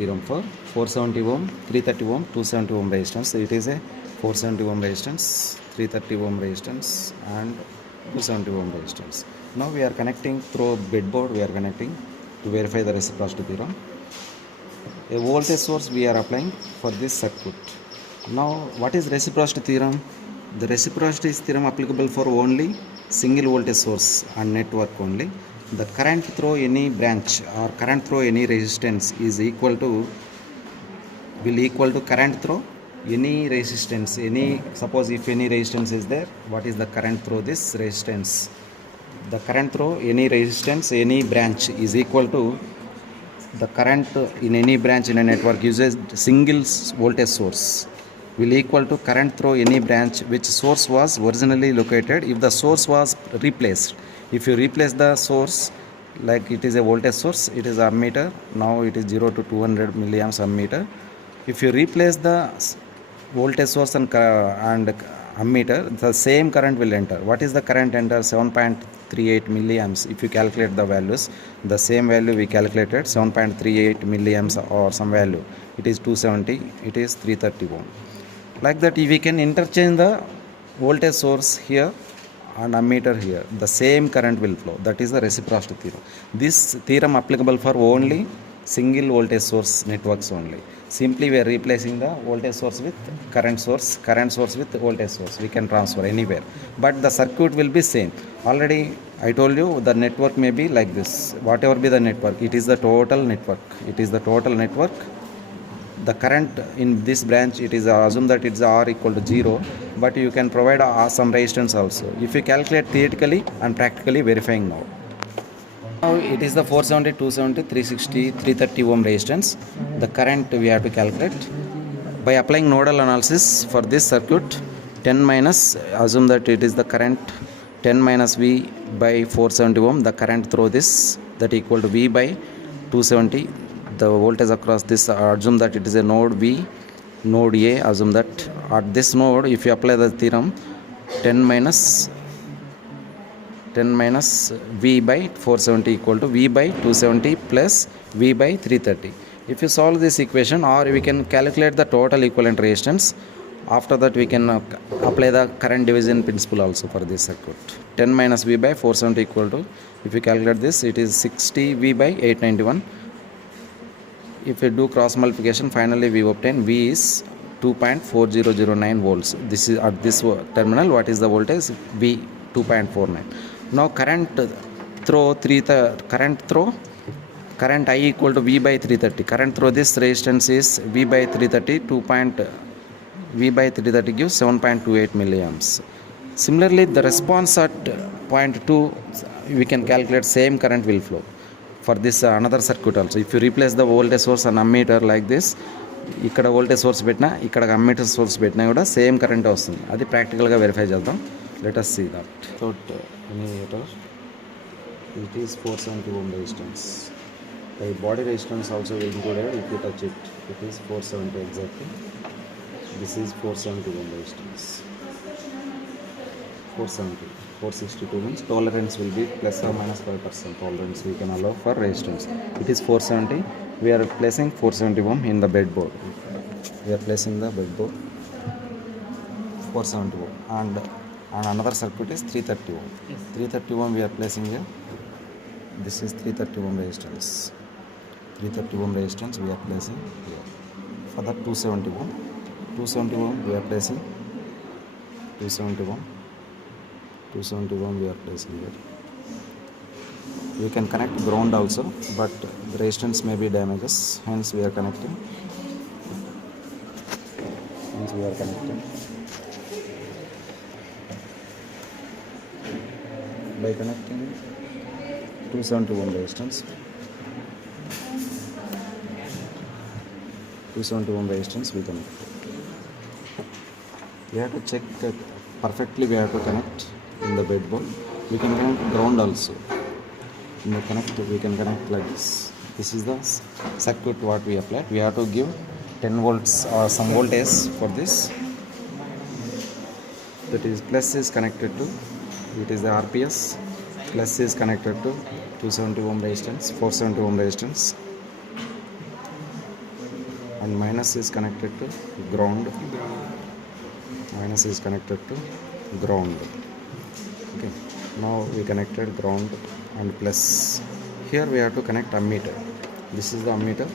theorem for 470 ohm, 330 ohm, 270 ohm resistance. So it is a 470 ohm resistance, 330 ohm resistance and 270 ohm resistance. Now we are connecting through breadboard, we are connecting to verify the reciprocity theorem. A voltage source we are applying for this circuit. Now what is reciprocity theorem? The reciprocity theorem applicable for only single voltage source and network only. The current through any branch or current through any resistance is equal to current through any resistance. Suppose if any resistance is there, what is the current through this resistance? The current through any resistance, any branch is equal to the current in any branch in a network uses single voltage source will equal to current through any branch which source was originally located if the source was replaced. If you replace the source, like it is a voltage source, it is a ammeter, now it is 0 to 200 milliamps ammeter. If you replace the voltage source and ammeter, the same current will enter. What is the current enter? 7.38 milliamps. If you calculate the values, the same value we calculated, 7.38 milliamps or some value, it is 270, it is 330 ohm. Like that we can interchange the voltage source here and ammeter here, the same current will flow. That is the reciprocity theorem. This theorem applicable for only single voltage source networks only. Simply we are replacing the voltage source with current source with voltage source. We can transfer anywhere, but the circuit will be same. Already I told you the network may be like this. Whatever be the network, it is the total network. The current in this branch, it is assume that it's R equal to 0, but you can provide some resistance also. If you calculate theoretically and practically verifying now. Now it is the 470, 270, 360, 330 ohm resistance. The current we have to calculate by applying nodal analysis for this circuit. 10 minus, assume that it is the current 10 minus V by 470 ohm, the current through this, that equal to V by 270. The voltage across this, assume that it is a node V, node A. Assume that at this node, if you apply the theorem, 10 minus V by 470 equal to V by 270 plus V by 330. If you solve this equation, or we can calculate the total equivalent resistance. After that we can apply the current division principle also for this circuit. 10 minus V by 470 equal to, if you calculate this, it is 60 V by 891. If you do cross multiplication, finally we obtain V is 2.4009 volts. This is at this terminal. What is the voltage? V 2.49. Now current I equal to V by 330. Current through this resistance is V by 330. V by 330 gives 7.28 milliamps. Similarly, the response at point 2, we can calculate same current will flow. For this another circuit also, if you replace the voltage source and ammeter like this, ఇక్కడ voltage source పెట్టినా ఇక్కడ ammeter source పెట్టినా కూడా same current వస్తుంది. అది ప్రాక్టికల్గా verify చేద్దాం. Let us see that. Without any meter, it is 470 ohm resistance. The body resistance also included. If you touch it, it is 470 exactly. This is 470 ohm resistance. 470. 462 means tolerance will be plus or minus 5% tolerance we can allow for resistance. It is 470. We are placing 470 ohm in the breadboard. We are placing the breadboard 470 ohm, and another circuit is 330 ohm. Yes. 330 ohm we are placing here. This is 330 ohm resistance. 330 ohm resistance we are placing here. For the 270 ohm, 270 ohm we are placing 270 ohm. 270 ohm we are placing here. We can connect ground also, but the resistance may be damages, hence we are connecting. By connecting 270 ohm resistance. 270 ohm resistance we connect. We have to check that perfectly. We have to connect in the breadboard. We can connect ground also. In the connect, we can connect like this. This is the circuit what we applied. We have to give 10 volts or some voltage for this. That is plus is connected to, it is the RPS. Plus is connected to 270 ohm resistance, 470 ohm resistance. and minus is connected to ground. Minus is connected to ground. Okay, now we connected ground and plus. Here we have to connect ammeter. This is the ammeter.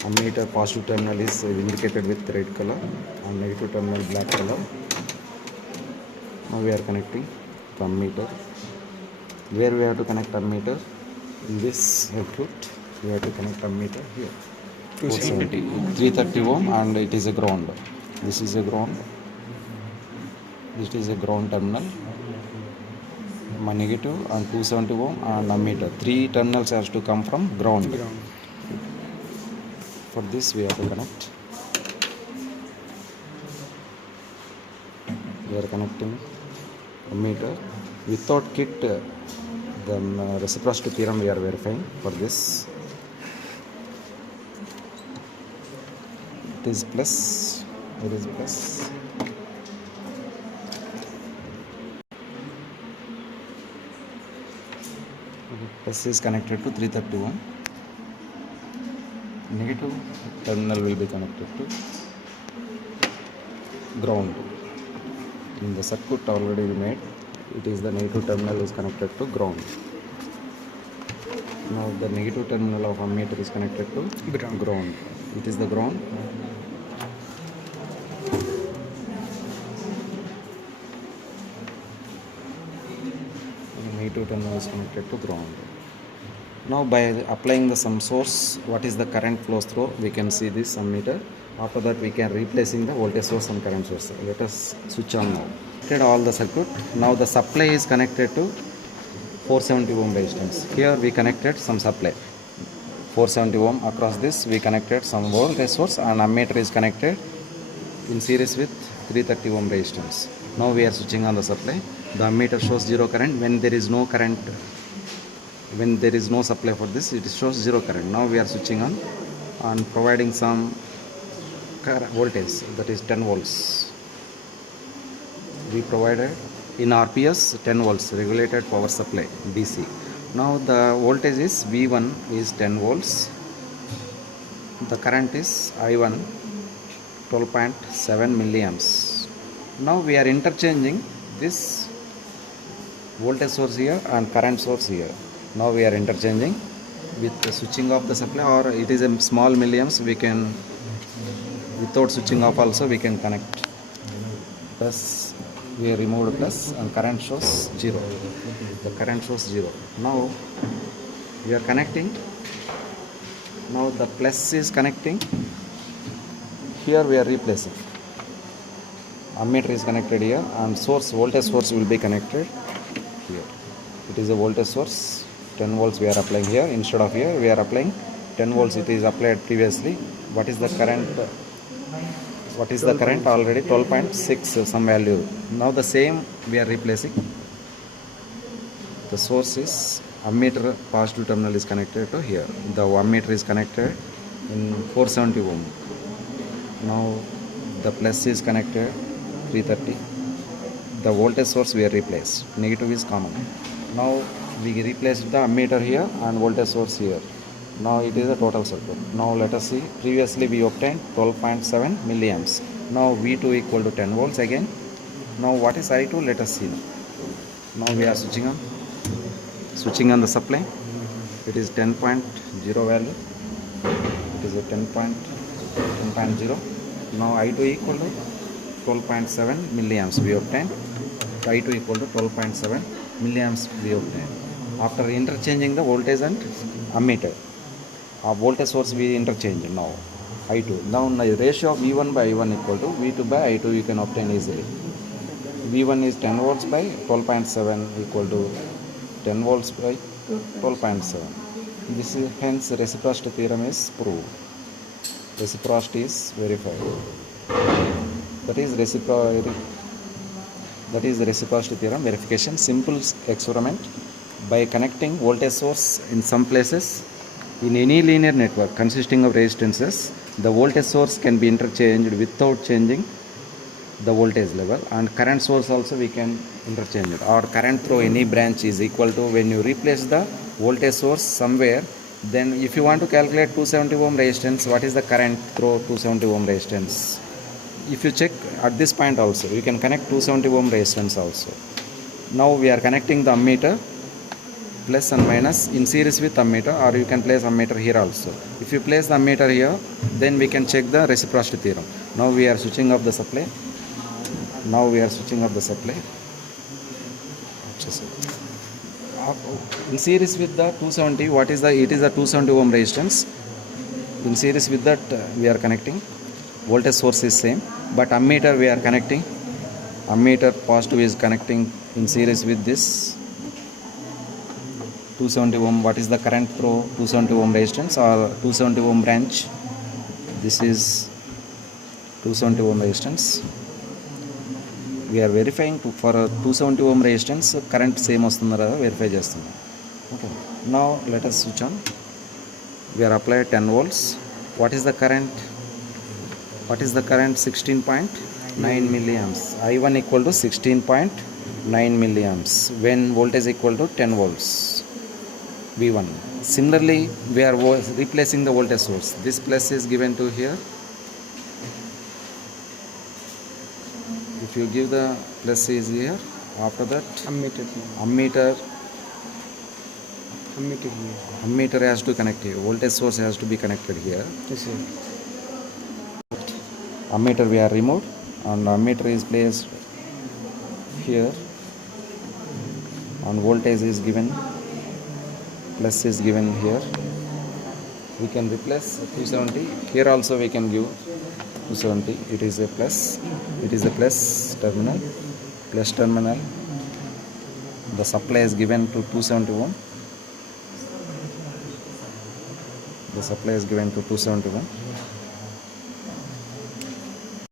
Ammeter positive terminal is indicated with red color and negative terminal black color. Now we are connecting the ammeter. Where we have to connect ammeter? In this circuit we have to connect ammeter here. 470, 330 ohm, and it is a ground. This is a ground. This is a ground terminal. My negative and 270 ohm and ammeter. 3 terminals has to come from ground. For this we have to connect. We are connecting ammeter. Without kit, the reciprocity theorem we are verifying for this. It is plus. It is plus. Plus is connected to 330 ohm. Negative terminal will be connected to ground. In the circuit already made, it is the negative terminal is connected to ground. Now the negative terminal of ammeter is connected to ground. It is the ground. The negative terminal is connected to ground. Now by applying some source, what is the current flows through, we can see this ammeter. After that we can replacing the voltage source and current source. Let us switch on now. All the circuit. Now the supply is connected to 470 ohm resistance. Here we connected some supply 470 ohm. Across this we connected some voltage source and ammeter is connected in series with 330 ohm resistance. Now we are switching on the supply. The ammeter shows 0 current. When there is no current, when there is no supply for this, it shows 0 current. Now we are switching on and providing some voltage, that is 10 volts. We provided in RPS 10 volts, regulated power supply, DC. Now the voltage is V1 is 10 volts. The current is I1 12.7 milliamps. Now we are interchanging this voltage source here and current source here. Now we are interchanging with the switching off the supply, or it is a small milliamps, we can without switching off also we can connect. Plus we removed plus and current shows 0. The current shows 0. Now we are connecting. Now the plus is connecting. Here we are replacing. Ammeter is connected here and source, voltage source will be connected here. It is a voltage source. 10 volts we are applying here. Instead of here we are applying 10 volts. It is applied previously. What is the current? What is the current? Already 12.6 some value. Now the same we are replacing. The source is ammeter positive terminal is connected to here. The ammeter is connected in 470 ohm. Now the plus is connected 330. The voltage source we are replaced. Negative is common. Now we replaced the ammeter here and voltage source here. Now it is a total circuit. Now let us see. Previously we obtained 12.7 milliamps. Now V2 equal to 10 volts again. Now what is I2? Let us see. Now we are switching on. Switching on the supply. It is 10.0 value. It is a 10.0. Now I2 equal to 12.7 milliamps we obtained. I2 equal to 12.7 milliamps we obtained. After interchanging the voltage and ammeter, our voltage source we interchange now I2. Now the ratio of V1 by I1 equal to V2 by I2 you can obtain easily. V1 is 10 volts by 12.7 equal to 10 volts by 12.7. This is hence reciprocity theorem is proved. Reciprocity is verified. That is the reciprocity theorem verification. Simple experiment. By connecting voltage source in some places in any linear network consisting of resistances, the voltage source can be interchanged without changing the voltage level, and current source also we can interchange it, or current through any branch is equal to, when you replace the voltage source somewhere, Then if you want to calculate 270 ohm resistance, what is the current through 270 ohm resistance? If you check at this point also, you can connect 270 ohm resistance also. Now we are connecting the ammeter plus and minus in series with ammeter, or you can place ammeter here also. If you place the ammeter here, then we can check the reciprocity theorem. Now we are switching off the supply. In series with the 270, what is the, it is a 270 ohm resistance. In series with that we are connecting, voltage source is same, but ammeter we are connecting, ammeter positive is connecting in series with this 270 ohm. What is the current through 270 ohm resistance or 270 ohm branch? This is 270 ohm resistance. We are verifying for a 270 ohm resistance current same వస్తుందా లేదా verify చేస్తున్నాం. Okay, now let us switch on. We are applied 10 volts. What is the current? 16.9 milliamps. I1 equal to 16.9 milliamps when voltage equal to 10 volts V1. Similarly, we are replacing the voltage source. This plus is given to here. If you give the plus is here, after that ammeter has to connect here. Voltage source has to be connected here. Yes, sir. Ammeter we are removed and ammeter is placed here, and voltage is given, plus is given here. We can replace 270 here also. We can give 270. It is a plus, terminal, the supply is given to 270 ohm. The supply is given to 270 ohm.